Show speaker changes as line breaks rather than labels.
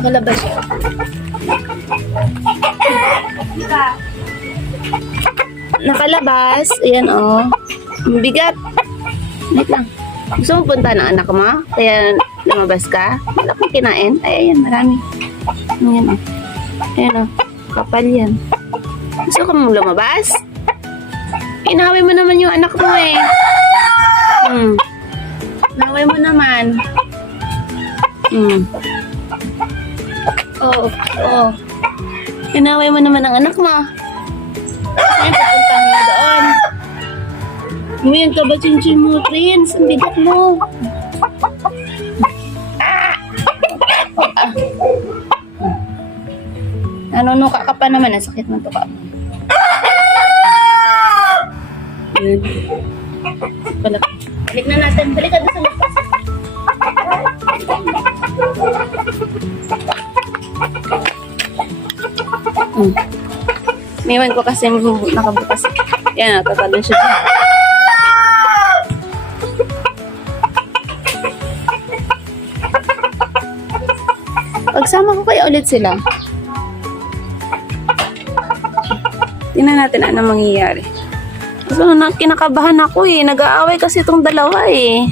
Nakalabas siya. Nakalabas. Ayan, oh. Ang bigat. Wait lang. Gusto mo punta ng anak mo? Kaya lumabas ka? Wala kang kinain? Ay, ayan, marami. Ayan, oh. Ayan, oh. Kapal yan. Gusto ka mong lumabas? Inaway mo naman yung anak mo eh. Hmm. Inaway mo naman. Hmm. Oo, oo. Inaway mo naman ang anak mo. Ay, pupunta mo doon. Ngayon ka ba, chinchin mo, Prince? Ang bigat mo. Nanunuka ka pa naman. Ang sakit ng tuka mo. Balik. Na natin. Balik ka doon sa labas. Hmm. Iniwan ko kasi nakabukas. Yan, natatalon siya dyan. Pagsama ko kaya ulit sila. Tingnan natin ano mangyayari. Kasi na kinakabahan ako eh. Nag-aaway kasi itong dalawa eh.